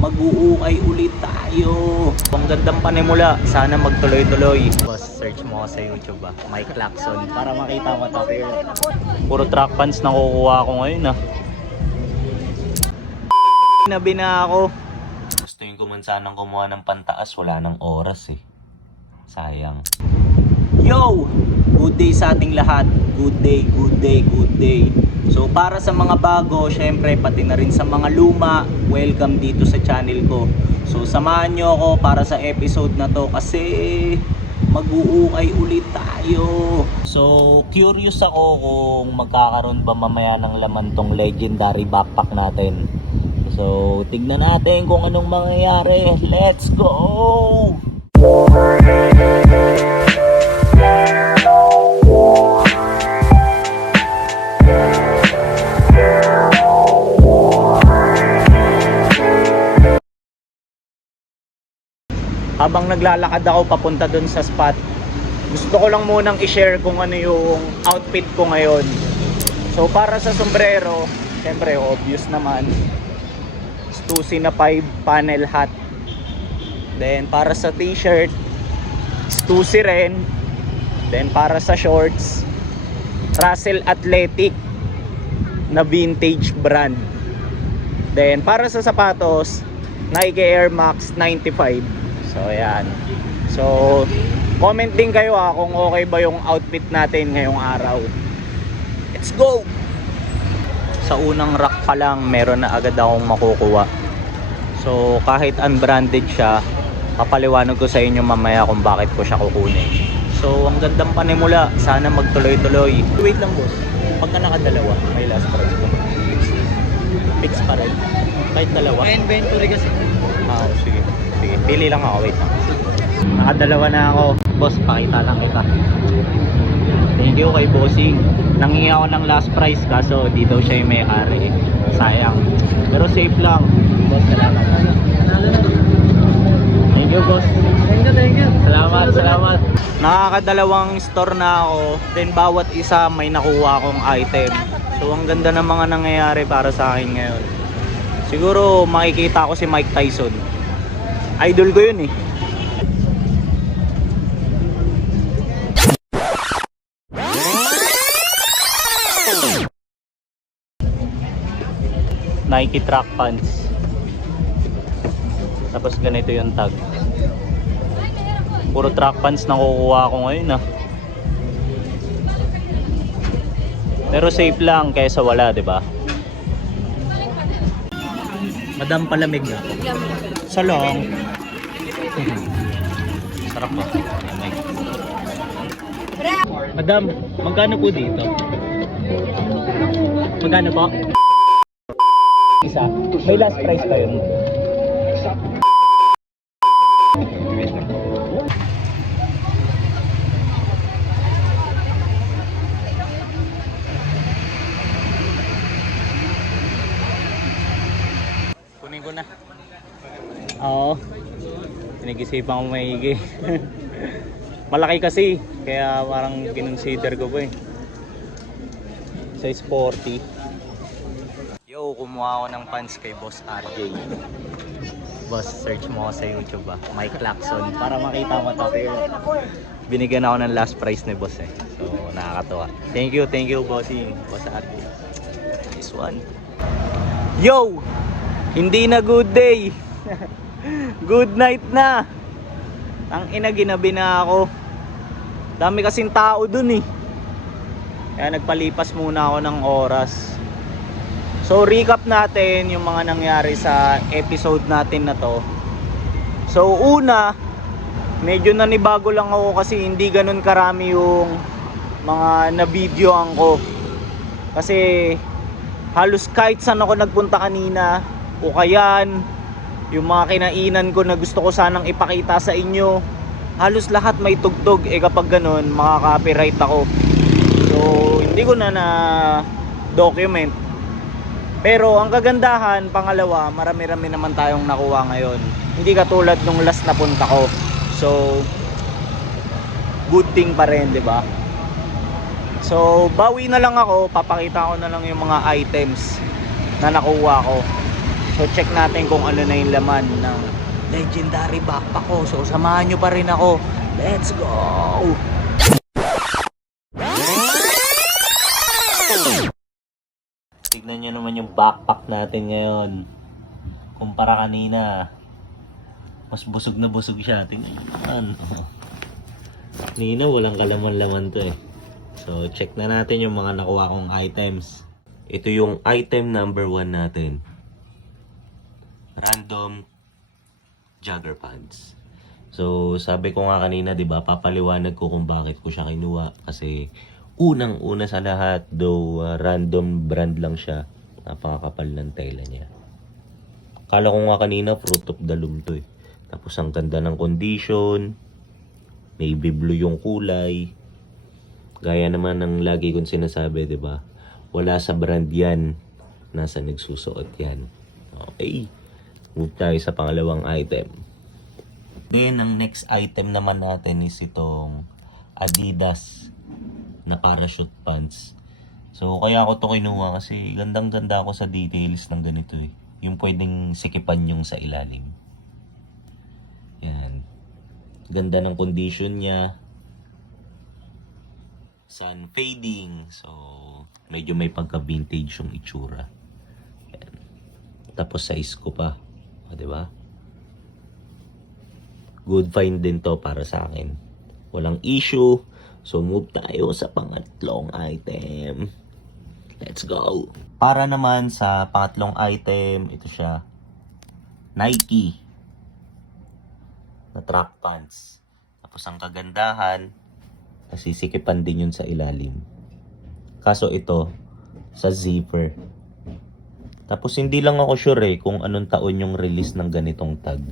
mag-uukay ulit tayo. Ang gandang panimula, sana magtuloy-tuloy. Boss, search mo sa YouTube Mike Lacson para makita mo to. Puro track pants na kukuha ko ngayon Nabi na ako. Gustuin ko man sanang kumuha ng pantaas, wala nang oras sayang. Yo! Good day sa ating lahat. Good day, good day, good day. So para sa mga bago, syempre pati na rin sa mga luma, welcome dito sa channel ko. So samahan nyo ako para sa episode na to kasi mag-uukay ulit tayo. So curious ako kung magkakaroon ba mamaya ng laman tong legendary backpack natin. So tignan natin kung anong mangyayari. Let's go! Habang naglalakad ako papunta dun sa spot, gusto ko lang munang i-share kung ano yung outfit ko ngayon. So para sa sombrero, syempre obvious naman, Stussy na 5 panel hat. Then para sa t-shirt, Stussy rin. Then para sa shorts, Russell Athletic na vintage brand. Then para sa sapatos, Nike Air Max 95. So ayan. So comment din kayo kung okay ba yung outfit natin ngayong araw. Let's go! Sa unang rack pa lang meron na agad akong makukuha. So kahit unbranded siya, papaliwanag ko sa inyo mamaya kung bakit ko siya kukunin. So ang gandang panimula, sana magtuloy-tuloy. Wait lang boss, pagka nakadalawa may last price ko. Fix pa rin. Kahit dalawa. Inventory kasi. Sige. Sige, pili lang ako, wait lang. Nakadalawa na ako. Boss, pakita lang kita. Thank you kay bossing. Nangingi ako ng last price kaso di daw siya yung may-ari. Sayang. Pero safe lang. Boss, salamat. Thank you, boss. Thank you. Salamat. Nakakadalawang store na ako. Then bawat isa may nakuha akong item. So ang ganda ng mga nangyayari para sa akin ngayon. Siguro makikita ko si Mike Tyson. Idol ko yun Nike track pants. Tapos ganito yung tag. Puro track pants na kukuha ko ngayon Pero safe lang kaysa wala, 'di ba? Madam, palamig na ako. Sa long. Sarap po. Madam, magkano po dito? Magkano po? Isa. May last price pa yun. Kunin ko na. Oo. Pinag-isipan ko maigi. Malaki kasi. Kaya parang kinonsider ko pa Size 40. Yo, kumuha ako ng pants kay Boss RJ. Boss, search mo ako sa YouTube Mike Lacson para makita mo to. Binigyan ako ng last price ni Boss So, nakakatuwa. Thank you, bossing. Boss RJ. This one. Yo! Hindi na good day. Good night na. Ang ina, ginabi na ako. Dami kasing tao dun Kaya nagpalipas muna ako ng oras. So recap natin yung mga nangyari sa episode natin na to. So una, medyo nanibago lang ako kasi hindi ganun karami yung mga na-videoan ko. Kasi halos kahit saan ako nagpunta kanina, Ukayan, yung mga kinainan ko na gusto ko sanang ipakita sa inyo, halos lahat may tugtog. Kapag ganun, makaka-copyright ako. So hindi ko na document. Pero ang kagandahan, pangalawa, marami-rami naman tayong nakuha ngayon. Hindi katulad nung last na punta ko. So good thing pa rin, 'di ba? So bawi na lang ako, papakita ko na lang yung mga items na nakuha ko. So So check natin kung ano na yung laman ng legendary backpack ko. So samahan nyo pa rin ako. Let's go! Tignan nyo naman yung backpack natin ngayon. Kumpara kanina, mas busog na busog siya. Tingnan nyo. Kanina walang kalaman-laman to eh. So check na natin yung mga nakuha kong items. Ito yung item number 1 natin. Random jogger pants. So sabi ko nga kanina, 'di ba, papaliwanag ko kung bakit ko siya kinuha kasi unang-una sa lahat, though random brand lang siya, napakakapal ng tela niya. Kala ko nga kanina fruit of the loom to eh. Tapos ang ganda ng condition, navy blue yung kulay. Gaya naman ng lagi kong sinasabi, 'di ba? Wala sa brand 'yan, nasa nagsusuot 'yan. Okay. Move tayo sa pangalawang item. Then, ang next item naman natin is itong Adidas na parachute pants. So, kaya ako to kinuha kasi gandang-ganda ako sa details ng ganito eh. Yung pwedeng sikipan yung sa ilalim. Yan. Ganda ng condition niya. Sun fading. So, medyo may pagka-vintage yung itsura. Yan. Tapos size ko pa. O, diba? Good find din to para sa akin. Walang issue. So, move tayo sa pangatlong item. Let's go! Para naman sa pangatlong item, ito siya. Nike na track pants. Tapos ang kagandahan, nasisikipan din yun sa ilalim. Kaso ito, sa zipper. Tapos hindi lang ako sure kung anong taon yung release ng ganitong tag.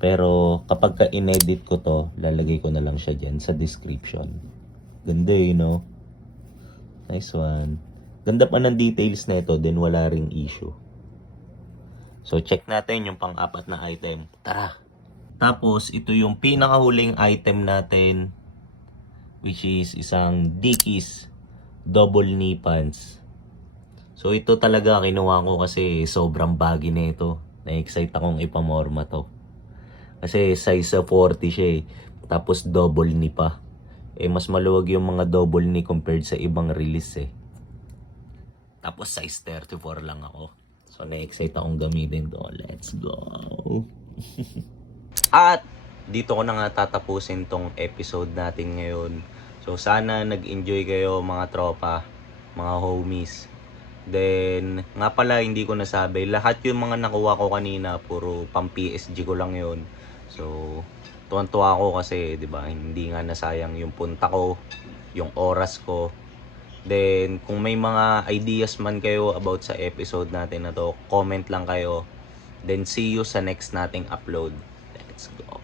Pero kapag ka-inedit ko to, lalagay ko na lang siya dyan sa description. Ganda no? Nice one. Ganda pa ng details na ito, then wala ring issue. So check natin yung pang-apat na item. Tara! Tapos ito yung pinakahuling item natin, which is isang Dickies double knee pants. So ito talaga kinuha ko kasi sobrang baggy na ito. Na-excite akong ipamorma to. Kasi size 40 siya eh. Tapos double knee pa. Eh mas maluwag yung mga double knee compared sa ibang release eh. Tapos size 34 lang ako. So na-excite akong gamitin to. Let's go! At dito ko na nga tatapusin tong episode natin ngayon. So sana nag-enjoy kayo mga tropa, mga homies. Then, nga pala hindi ko nasabi, lahat yung mga nakuha ko kanina, puro pang PSG ko lang yun. So, tuwan-tuwa ako kasi, 'di ba, hindi nga nasayang yung punta ko, yung oras ko. Then, kung may mga ideas man kayo about sa episode natin na to, comment lang kayo. Then, see you sa next nating upload. Let's go.